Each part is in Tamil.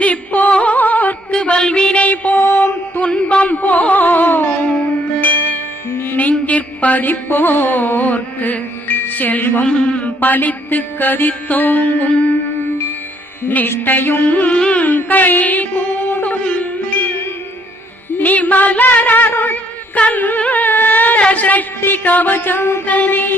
சிந்திப்போர்க்கு வல்வினை போம் துன்பம் போம் நெஞ்சிற்பதிப்போர்க்கு செல்வம் பலித்து கதித்தோங்கும் நிஷ்டையும் கைகூடும் நிமலரருள் கந்த சக்தி கவசந்தனை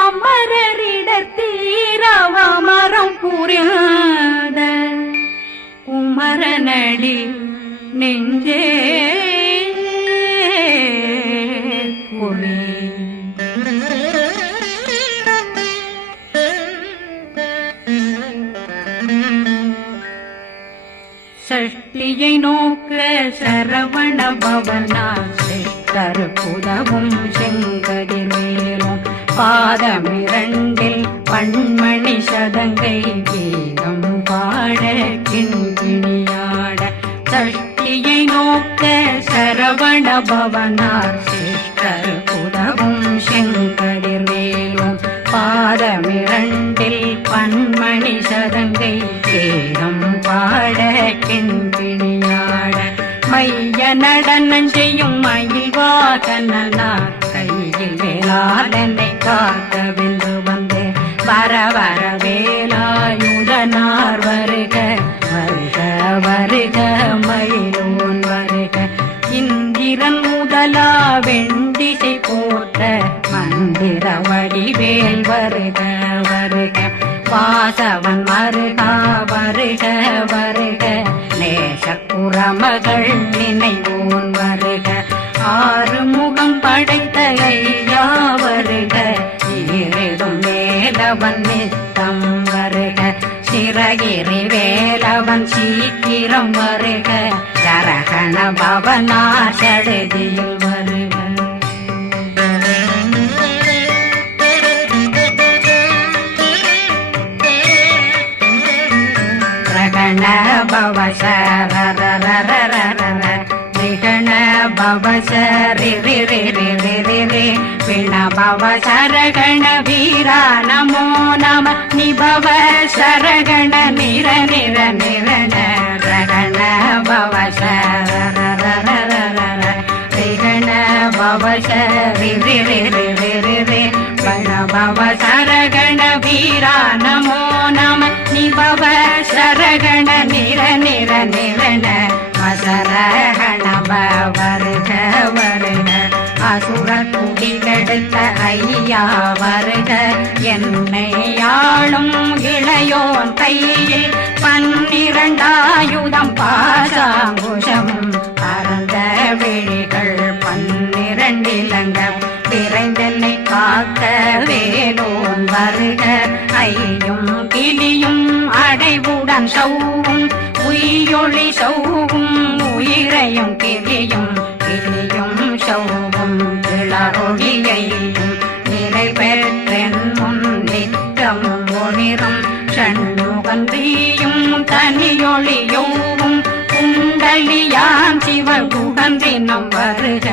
அமரரிடத்தீரவமரம் புரியாத குமரனடி நெஞ்சே குழி சஷ்டியை நோக்க சரவண பவனா சிஷ்டர் புதவும் செங்கதிர்வேலும் பாதமிரண்டில் பண்மணி சதங்கை கீதம் பாட கிண்கிணியாட சஷ்டியை நோக்க சரவண பவனார் சிஷ்டர் புதவும் செங்கதிர்வேலும் பாதமிரண்டில் பண்மணி சதங்கை கீதம் பாட கிண்கிணியாட மைய நடனம் செய்யும் மயில் வாகனார் கையில் வேளாளனை காக்க வென்று வந்து வர வர வேலாயுதனார் வருக வருக வருக மயிலோன் வருக இந்திரன் முதலா வெண்டிசை போட்ட மந்திர வடிவேல் வருக வருக வாசவன் வருகா வருக வருக நேசக்குறமகள் நினைவோன் வருக ஆறுமுகம் படைத்த ஐயா வருக ஈரிடும் வேலவன் நித்தம் வருக சிறகிரி வேலவன் சீக்கிரம் வருக சரகண பவனா சடுதியில் வருக ரகண பவ சரரரரரரர விகண பவ சரிரிரிரிரிரிரி விண பவ சரகண வீரா நமோ நம நிபவ சரகண நிர நிர நிரண ரகண பவ சரரரரரர விகண பவ சரிரிரிரிரிரி வண பவ சரகண வீரா நமோ நம நிபவ சரகண நிர நிர நிரண மசரகண வருக வருக அசுர குடிகெடுத்த ஐயா வருக என்னை ஆளும் இளையோன் கையில் 12 பாசாங்குஷமும் பரந்த விழிகள் 12 இலங்கம் விரைந்தென்னை காக்க வேலோன் வருக ஐயும் கிளியும் அடைவுடன் சௌவும் உயிரொளி சௌவும் உயிரையும் கிளியும் கிளியும் சௌவும் இளரொளியையும் நிலை பெற்றென் முன் நித்தம் ஒளிரும் சண்முகந்தியும் தனியொளியோவும் குண்டலியான் சிவ குகந்தினம் வருக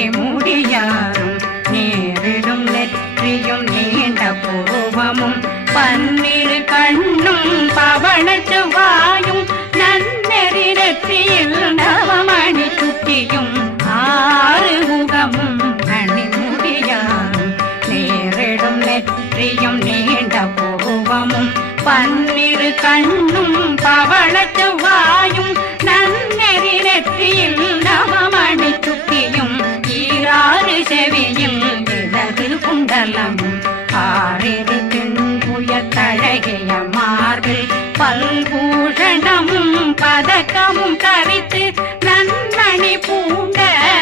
மணிமுடியாரும் நேரிடும் நெற்றியும் நீண்ட பூவமும் 12 கண்ணும் பவள செவ்வாயும் நன்னெறி நெற்றியில் நவமணி சுட்டியும் 6 முகமும் மணிமுடியாரும் நேரிடும் நெற்றியும் நீண்ட பூவமும் 12 கண்ணும் பவள செவ்வாயும் நன்னெறி நெற்றியில் நவமணி சுட்டியும் 6 செவியில் இடது குண்டலமும் 6 தின்புய தழகிய மார்பில் பல்பூஷணமும் பதக்கமும் தரித்து நன்மணி பூண்ட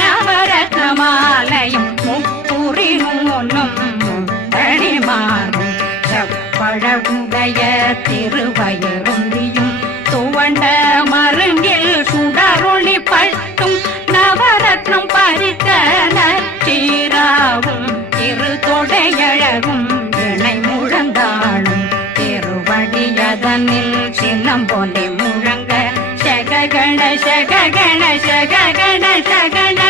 நவரத்ன மாலையும் முப்புரி நூலும் முத்தணிமாறும் செப்பழகுடைய திருவயருந்தியும் துவண்ட மருங்கில் சுடரொளி பட்டும் நவரத்னம் பறித்த நச்சீராவும் இரு தொடையழகும் இணை முழந்தாளும் திருவடியதனில் சின்னம் போலே முழங்க சககண சககண சககண சகண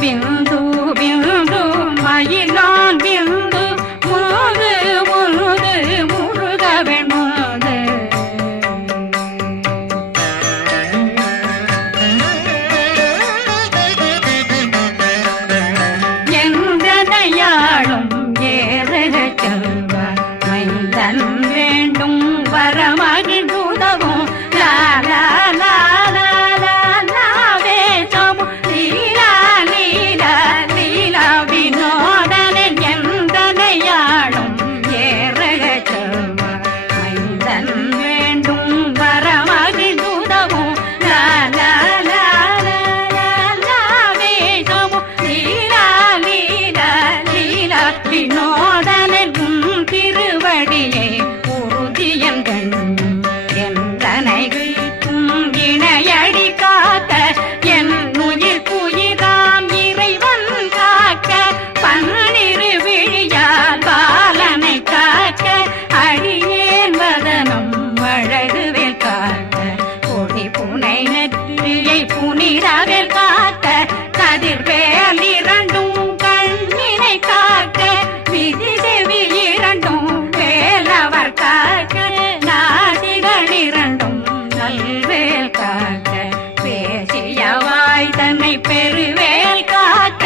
பிந்து பிந்து மயிலான் பிந்து முழுது முழுது முழுகவன் முழுது எந்தனையாளும் ஏறுக செல்வார் மைந்தன் வேண்டும் வரமகிழ்ந்துதவும் லாலா புனிதவேல் காக்க கதிர்வேல் இரண்டும் கண்ணினை காக்க விதி செவி இரண்டும் வேலவர் காக்க நாசிகள் இரண்டும் நல்வேல் காக்க பேசிய வாய் தன்னை பெருவேல் காக்க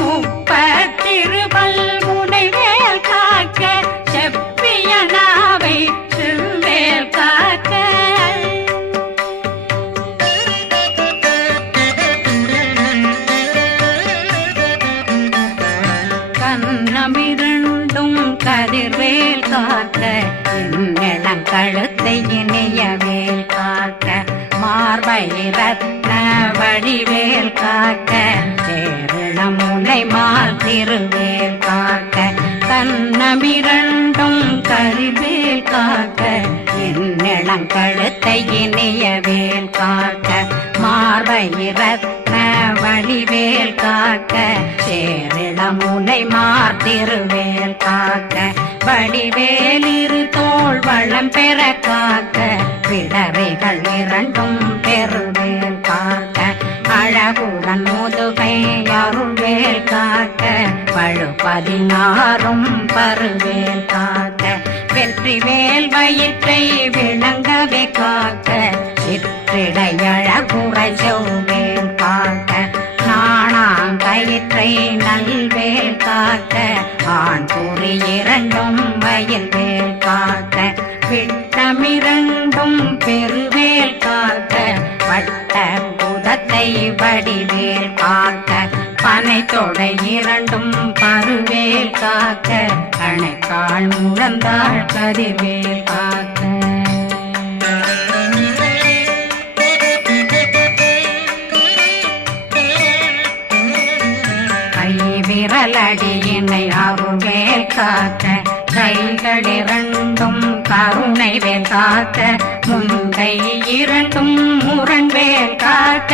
முப்பத்திருபல் முனைவேல் காக்க செப்பிய நாவை செவ்வேல் காக்க கண்ணமிரண்டும் கதிர்வேல் காக்க இளம் கழுத்தை இணையவேல் காக்க மார்பை ரத்ன வடிவேல் காக்க சேரணம் முனை மால் திருவேல் காக்க கண்ணமிரண்டும் கதிர்வேல் காக்க இளம் கழுத்தை இணையவேல் காக்க மார்பை ரத்ன வடிவேல் காக்க சேரிடம் முனை மார்த்திருவேல் காக்க வடிவேல் இரு தோள் வளம் பெற காக்க பிடரைகள் இரண்டும் பெருவேல் காக்க அழகுடன் முதுகை அருள்வேல் காக்க பழு 16 பருவேல் காக்க வெற்றி வேல் வயிற்றை விளங்கவே காக்க சிற்றிடையழகுறை செவ்வேல் காக்க நாணாங்கயிற்றை நல்வேல் காக்க ஆண் குறி இரண்டும் வயல்வேல் காக்க விட்டமிரண்டும் பெருவேல் காக்க வட்ட புதத்தை வடிவேல் காக்க பனை தொடை இரண்டும் பருவேல் காக்க கணைக்கால் முழந்தாள் கதிர்வேல் காக்க விரலடியினை அருள்வேல் காக்க கைகள் இரண்டும் கருணை வேல் காக்க முன்கை இரண்டும் முரண்வேல் காக்க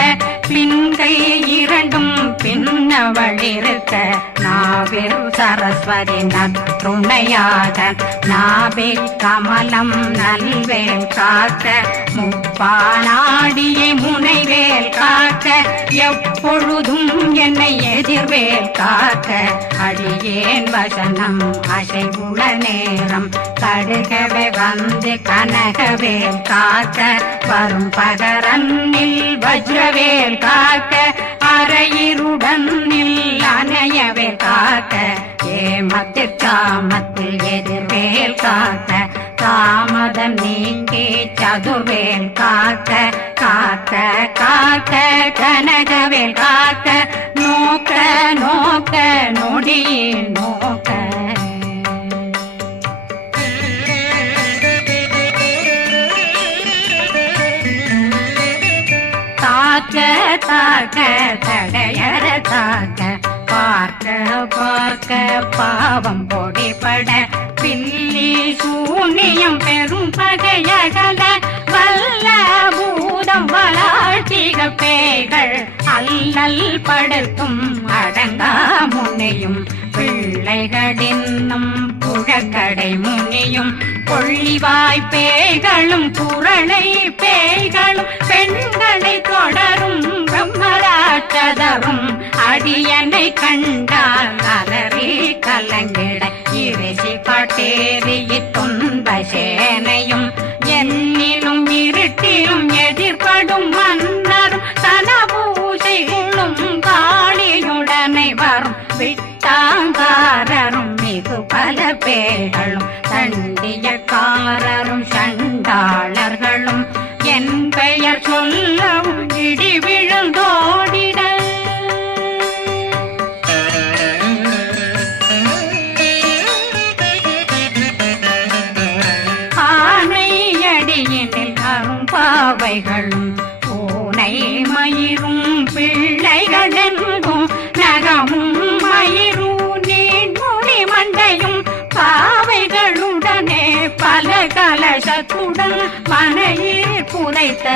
பின்கை இரண்டும் பின்னவளிருக்க நாவில் சரஸ்வதி நற்றுணையாக நாபி கமலம் நல்வேல் காக்க முப்பானாடியை முனைவேல் காக்க எப்பொழுதும் என்னை எதிர்வேல் காக்க அடியேன் வசனம் அசைவுள நேரம் கடுகவே வந்து கனகவேல் காக்க வரும் பகரன்னில் வஜ்ரவேல் காக்க அரையிருடன் அணையவேல் காக்க ஏமத்தில் காமத்தில் எதிர்வேல் காக்க தாமதம் நீக்கி சதுர்வேல் காக்க காக்க காக்க கனகவேல் காக்க நோக்க நோக்க நொடியில் நோக்க தாக்க தாக்க தடையற தாக்க பார்க்க பார்க்க பாவம் பொடிபட பில்லி சூனியம் பெரும் பகையகல வல்ல பூதம் வளா ஆட்டிக பேய்கள் அல்லல் படுத்தும் அடங்கா முனையும் பிள்ளைகளின்னும் புழக்கடை முனியும் கொள்ளிவாய் பேய்களும் குரளை பேய்களும் பெண்களை தொடரும் பிரம்மராட்சதரும் அடியனை கண்டால் அலறி கலங்கிட இறைசி காட்டேறிய துன்ப சேனையும் என்னிலும் இருட்டிலும் எதிர்படும் மன்னரும் தனபூசைகளும் காளியுடனை வரும் விட்டாங்காரரும் மிகு பல பேர்களும் தண்டியக்காரரும் சண்டாளர்களும் என் பெயர் சொல்லவும் இடி விழுந்தோடிட ஆனையடியினில் அரும்பாவைகளும் பூனை மயிரும் பிள்ளைகளெங்கும் நகமும் மயிரும் நீண்முடி மண்டையும் பாவைகளுடனே பல கலசத்துடன் மனையில் புதைத்த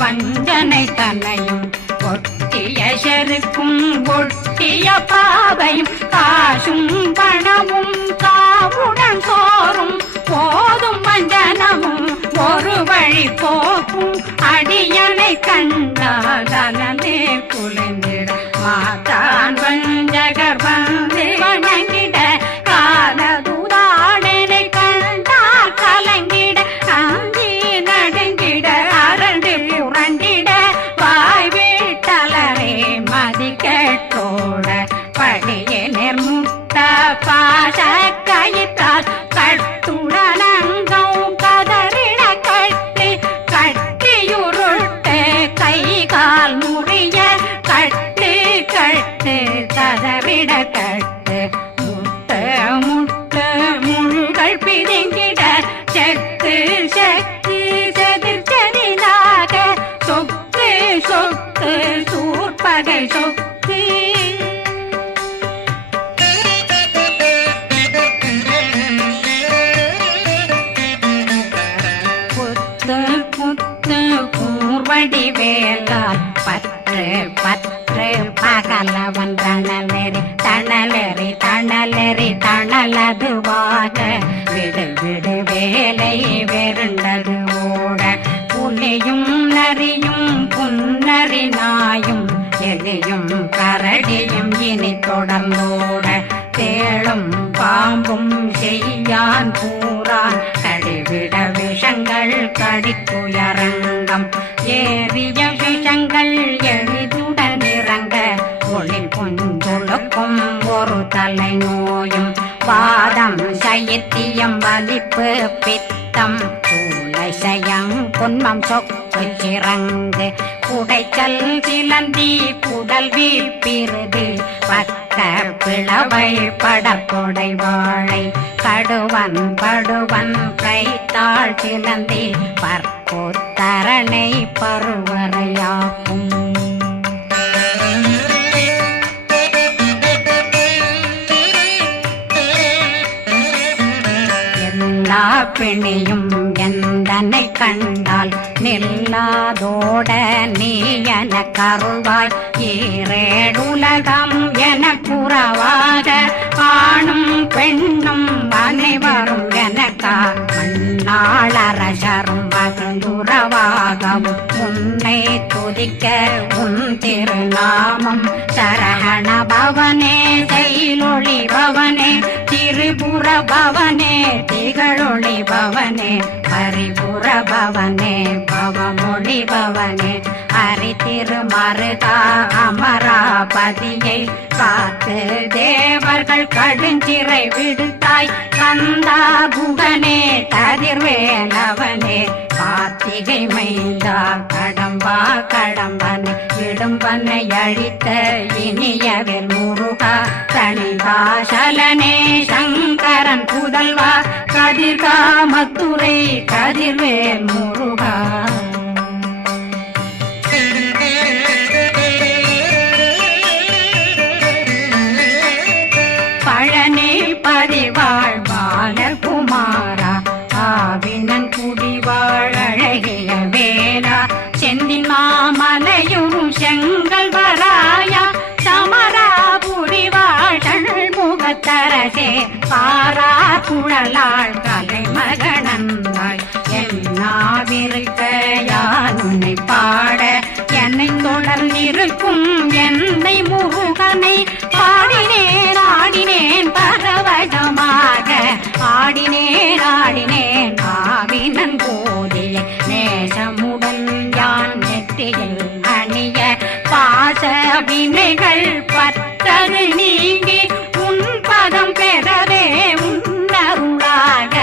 வஞ்சனை தன்னையும் ஒட்டிய செருக்கும் ஒட்டிய பாவையும் காசும் பணமும் காவுடன் சோறும் போதும் வஞ்சனமும் ஒரு வழி போக்கும் அடியனை கண்டாலே குளிர்ந்திட மாதான் வஞ்சகர் வந்து வணங்கிட காலதுதாடனை கண்டால் கலங்கிட அஞ்சி நடுங்கிட அரண்டு புரண்டிட வாய் வீட்டலரே மதி கேட்டோட படியே நிர்முட்ட பாச கயிற்றால் கட்டுடனங்கும் கதறிட கட்டி கட்டியுருட்டு கை கால் முறிய கட்டு கட்டு கதறிட கட்டு முட்ட முட்ட முள்கள் பிதுங்கிட செக்கு செக்கு செதிர் செதிலாக சொக்கு சொக்கு சூர்பகை சொக்கு கூர்வடி வேலால் பற்று பற்று பகலவன் தணலெறி தணலெறி தணலெறி தணலதுவாக விடு விடு வேலை வெருண்டது ஓட புலியும் நரியும் புன்னரி நாயும் எலியும் கரடியும் இனி தொடர்ந்தோட தேளும் பாம்பும் செய்யான் பூரான் கடிவிட விஷங்கள் கடித்துயரங்கம் ஏறிய விஷங்கள் எளிதுடன் இறங்க ஒளி கொஞ்சொழுக்கும் ஒரு தலை நோயும் வாதம் சைத்தியம் வலிப்பு பித்தம் சயம் பொன்மம் சொக்கு சிறங்கு குடைச்சல் சிலந்தி குடல் வீப்பிருது பக்க பிளவை படற்கொடை வாழை கடுவன் படுவன் கைத்தாள் சிலந்தி பற்போத்தரணை பருவரையாக்கும் எல்லா பிணியும் எந்தனை கண்டால் நில்லாதோட நீ என கருள்வாய் ஈரேடுலகம் என புறவாக ஆணும் பெண்ணும் அனைவரும் எனக்கா மண்ணாளரசரும் மகிழ்ந்துறவாகவும் உன்னை துதிக்க உன் திருநாமம் சரஹண பவனே செயலொளி பவனே திரிபுர பவனே திகழொளி பவனே ஹரிபுர பவனே பவமொழி பவனே ஹரி திருமருகா அமராபதியை காத்து தேவர்கள் கடுஞ்சிறை விடுத்தாய் கந்தா குகனே கதிர்வேலவனே கார்த்திகை மைந்தா கடம்பா கடம்பனை இடும்பனை அழித்த இனியவில் முருகா தனிகாசலனே சங்கரன் புதல்வா கதிர்காமத்துரை கதிர்வேல் முருகா பழனி பதிவாழ் பாலகுமாரா ஆவினன் குடிவாழ் அழகிய வேலா செந்தின் மாமலை பாரா குழலாள் கலைமகனந்தாய் என்னாவிருக்க யான் உன்னை பாட என்னை தொடர்ந்திருக்கும் என்னை முருகனை பாடினேன் ஆடினேன் பரவசமாக ஆடினேன் ஆடினேன் ஆவினன் போதிய நேசமுடன் யான் நெற்றியில் அணிய பாச வினைகள் பற்றது நீங்கி உன் பதம் பெறவே உன்னருளாக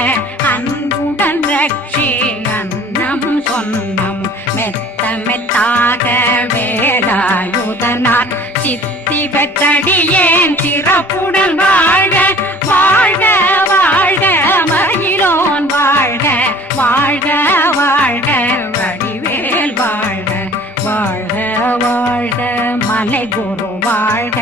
அன்புடன் ரட்சி அன்னம் சொன்னம் மெத்த மெத்தாக வேலாயுதனார் சித்தி பெற்றடியேன் சிறப்புடன் வாழ்க வாழ்க வாழ்க மயிலோன் வாழ்க வாழ்க வாழ்க வடிவேல் வாழ்க வாழ்க வாழ்க மலை குரு வாழ்க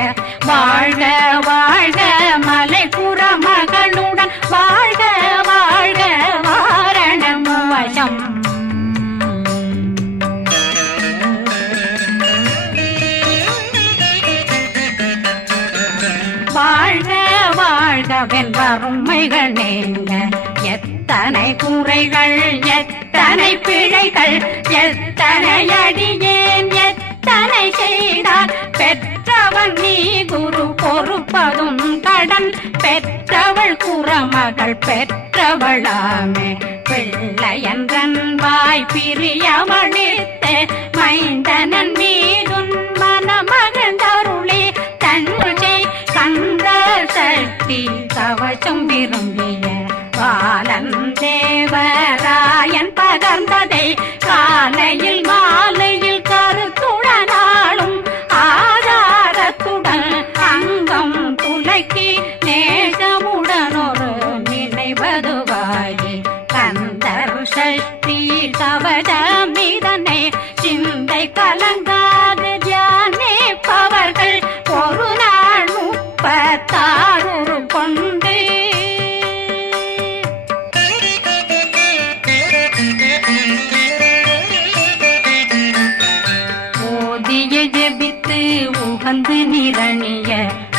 வாழ்க வாழ்க மலை புற மகளுடன் வாழ்க வாழ்க வாரணம் வசம் வாழ்க வாழ்க வென்றருமைகள் நீங்க எத்தனை குறைகள் எத்தனை பிழைகள் எத்தனை அடியேன் எத்தனை செய்தார் பெற்றவன் நீ குரு பொறுப்பதும் கடன் பெற்றவள் குறமகள் பெற்றவளாமே பிள்ளையன்றன் வாய் பிரியமளித்து மைந்தனன் மீதுன் மனமகந்தருளே தன்னை கந்த சக்தி கவசம் விரும்பிய பாலன் தேவராயன் பகர்ந்ததை காலையில் மாலையில் கருத்துடனாலும் ஆதாரத்துடன் அங்கம் துலக்கி நேசமுடனொரு நினைவதுவாகி கந்தர் சக்தி கவசமிதனை சிந்தை கலங்காது தியானிப்பவர்கள் ஒரு நாள் 36 கொண்டு ஓதிய ஜெபித்து உகந்து நிரணிய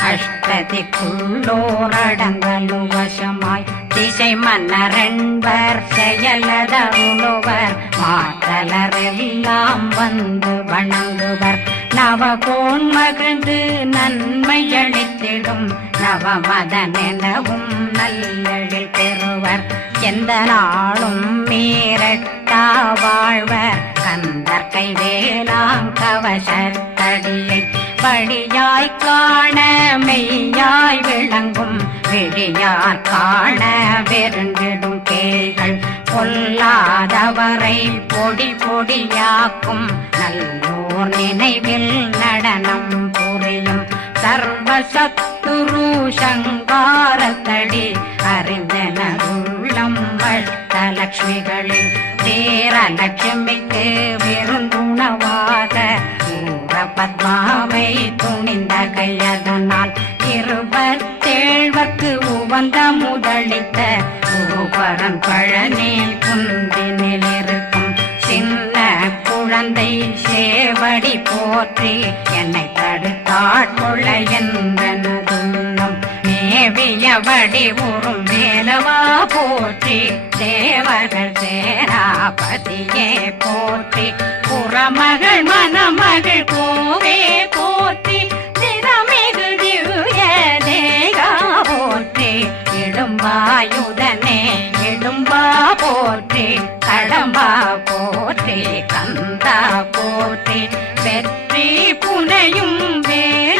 அஷ்டதிக்குள்ளோரடங்கலும் வசமாய் திசை மன்னரென்பர் செயலதருளுவர் மாற்றலரெல்லாம் வந்து வணங்குவர் நவகோன் மகிழ்ந்து நன்மையளித்திடும் நவமதனெனவும் நல்லெழில் பெறுவர் எந்த நாளும் மீறட்டா வாழ்வர் கந்தர் கைவேலாம் கவசத்தடியை படியாய் காண மெய்யாய் விளங்கும் விழியார் காண வெருண்டிடும் கேள்கள் பொல்லாதவரை பொடி பொடியாக்கும் நல்லோர் நினைவில் நடனம் புரியும் சர்வசத்துரு சங்காரத்தடி அறிந்தனருள்ளம் வட்டலட்சுமிகளில் தேரலட்சுமிக்கு விருந்துணவாக பத்மாவை துணிந்த கையதனால் 27 உவந்த முதலித்த பூபரன் பழனி குந்தினில் இருக்கும் சின்ன குழந்தை சேவடி போற்றி என்னை தடுத்தாட்கொள்ள என்றனதுள்ளம் மேவியபடி உறும் வேலவா போற்றி தேவர்கள் சேராபதியே போற்றி புறமகள் மணமகள் கோவே போற்றி திறமிகு திவ்ய தேகா போற்றி இடும்பாயுதனே இடும்பா போற்றி கடம்பா போற்றி கந்தா போற்றி வெற்றி புனையும் வேல்